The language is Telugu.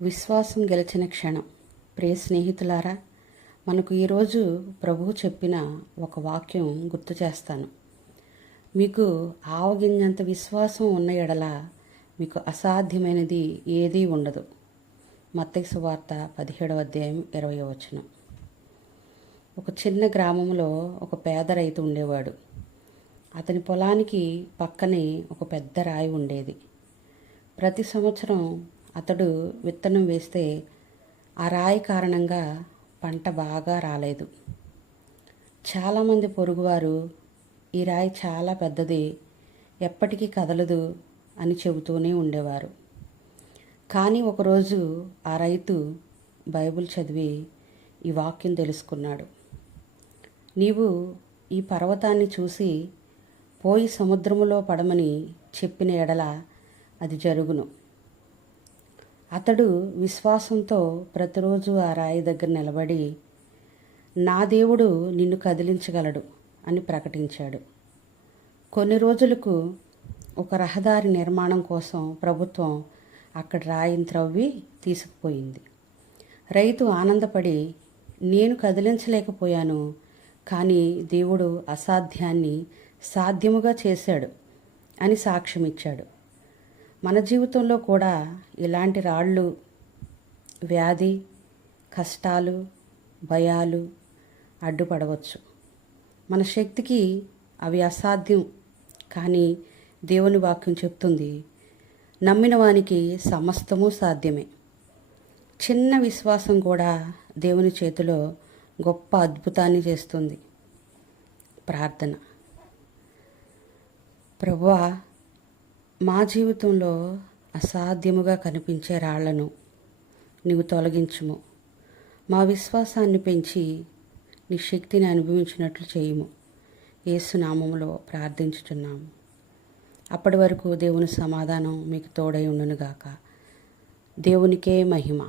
విశ్వాసం గెలిచిన క్షణం. ప్రియ స్నేహితులారా, మనకు ఈరోజు ప్రభువు చెప్పిన ఒక వాక్యం గుర్తు చేస్తాను. మీకు ఆవగింజంత విశ్వాసం ఉన్న ఎడల మీకు అసాధ్యమైనది ఏదీ ఉండదు. మత్తయి సువార్త 17వ అధ్యాయం 20వ వచనం. ఒక చిన్న గ్రామంలో ఒక పేద రైతు ఉండేవాడు. అతని పొలానికి పక్కనే ఒక పెద్ద రాయి ఉండేది. ప్రతి సంవత్సరం అతడు విత్తనం వేస్తే ఆ రాయి కారణంగా పంట బాగా రాలేదు. చాలామంది పొరుగువారు ఈ రాయి చాలా పెద్దది, ఎప్పటికీ కదలదు అని చెబుతూనే ఉండేవారు. కానీ ఒకరోజు ఆ రైతు బైబిల్ చదివి ఈ వాక్యం తెలుసుకున్నాడు. నీవు ఈ పర్వతాన్ని చూసి పోయి సముద్రములో పడమని చెప్పిన ఎడల అది జరుగును. అతడు విశ్వాసంతో ప్రతిరోజు ఆ రాయి దగ్గర నిలబడి, నా దేవుడు నిన్ను కదిలించగలడు అని ప్రకటించాడు. కొన్ని రోజులకు ఒక రహదారి నిర్మాణం కోసం ప్రభుత్వం అక్కడ రాయిని త్రవ్వి తీసుకుపోయింది. రైతు ఆనందపడి, నేను కదిలించలేకపోయాను, కానీ దేవుడు అసాధ్యాన్ని సాధ్యముగా చేశాడు అని సాక్ష్యమిచ్చాడు. మన జీవితంలో కూడా ఇలాంటి రాళ్ళు, వ్యాధి, కష్టాలు, భయాలు అడ్డుపడవచ్చు. మన శక్తికి అవి అసాధ్యం, కానీ దేవుని వాక్యం చెప్తుంది, నమ్మిన వానికి సమస్తము సాధ్యమే. చిన్న విశ్వాసం కూడా దేవుని చేతిలో గొప్ప అద్భుతాన్ని చేస్తుంది. ప్రార్థన. ప్రభువా, మా జీవితంలో అసాధ్యముగా కనిపించే రాళ్లను నీవు తొలగించుము. మా విశ్వాసాన్ని పెంచి నీ శక్తిని అనుభవించినట్లు చేయుము. యేసు నామములో ప్రార్థించుచున్నాము. అప్పటి వరకు దేవుని సమాధానం మీకు తోడై ఉండునుగాక. దేవునికే మహిమ.